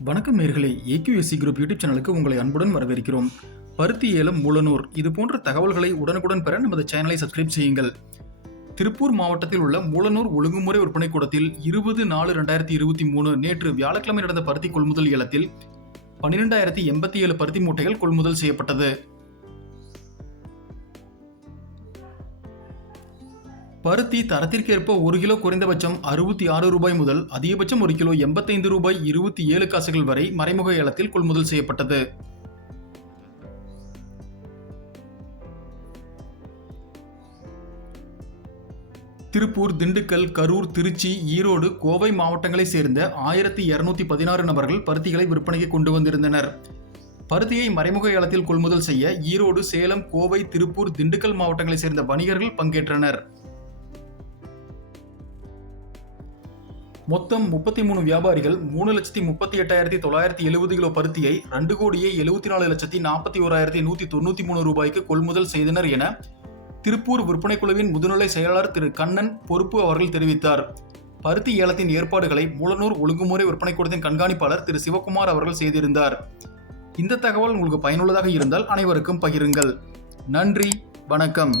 வணக்கம் நேர்களே. AQSC group YouTube சேனலுக்கு உங்களை அன்புடன் வரவேற்கிறோம். பருத்தி ஏலம் மூலனூர் இது போன்ற தகவல்களை உடனுக்குடன் பெற நமது சேனலை சப்ஸ்கிரைப் செய்யுங்கள். திருப்பூர் மாவட்டத்தில் உள்ள மூலனூர் ஒழுங்குமுறை விற்பனை கூடத்தில் இருபது நாலு ரெண்டாயிரத்தி இருபத்தி மூணு நேற்று வியாழக்கிழமை நடந்த பருத்தி கொள்முதல் ஏலத்தில் பன்னிரெண்டாயிரத்தி எண்பத்தி ஏழு பருத்தி மூட்டைகள் கொள்முதல் செய்யப்பட்டது. பருத்தி தரத்திற்கேற்ப ஒரு கிலோ குறைந்தபட்சம் அறுபத்தி ஆறு ரூபாய் முதல் அதிகபட்சம் ஒரு கிலோ எண்பத்தைந்து ரூபாய் இருபத்தி ஏழு காசுகள் வரை மறைமுக ஏலத்தில் கொள்முதல் செய்யப்பட்டது. திருப்பூர் திண்டுக்கல் கரூர் திருச்சி ஈரோடு கோவை மாவட்டங்களைச் சேர்ந்த ஆயிரத்தி இருநூத்தி பதினாறு நபர்கள் பருத்திகளை விற்பனைக்கு கொண்டு வந்திருந்தனர். பருத்தியை மறைமுக ஏலத்தில் கொள்முதல் செய்ய ஈரோடு சேலம் கோவை திருப்பூர் திண்டுக்கல் மாவட்டங்களைச் சேர்ந்த வணிகர்கள் பங்கேற்றனர். மொத்தம் முப்பத்தி மூணு வியாபாரிகள் மூணு லட்சத்தி முப்பத்தி எட்டாயிரத்தி தொள்ளாயிரத்தி எழுபது கிலோ பருத்தியை ரெண்டு கோடியே எழுபத்தி நாலு லட்சத்தி நாற்பத்தி ஓராயிரத்தி நூற்றி தொண்ணூற்றி மூணு ரூபாய்க்கு கொள்முதல் செய்தனர் என திருப்பூர் விற்பனை குழுவின் முதுநிலை செயலாளர் திரு கண்ணன் பொறுப்பு அவர்கள் தெரிவித்தார். பருத்தி ஏலத்தின் ஏற்பாடுகளை மூலனூர் ஒழுங்குமுறை விற்பனை கூடத்தின் கண்காணிப்பாளர் திரு சிவகுமார் அவர்கள் செய்திருந்தார். இந்த தகவல் உங்களுக்கு பயனுள்ளதாக இருந்தால் அனைவருக்கும் பகிருங்கள். நன்றி வணக்கம்.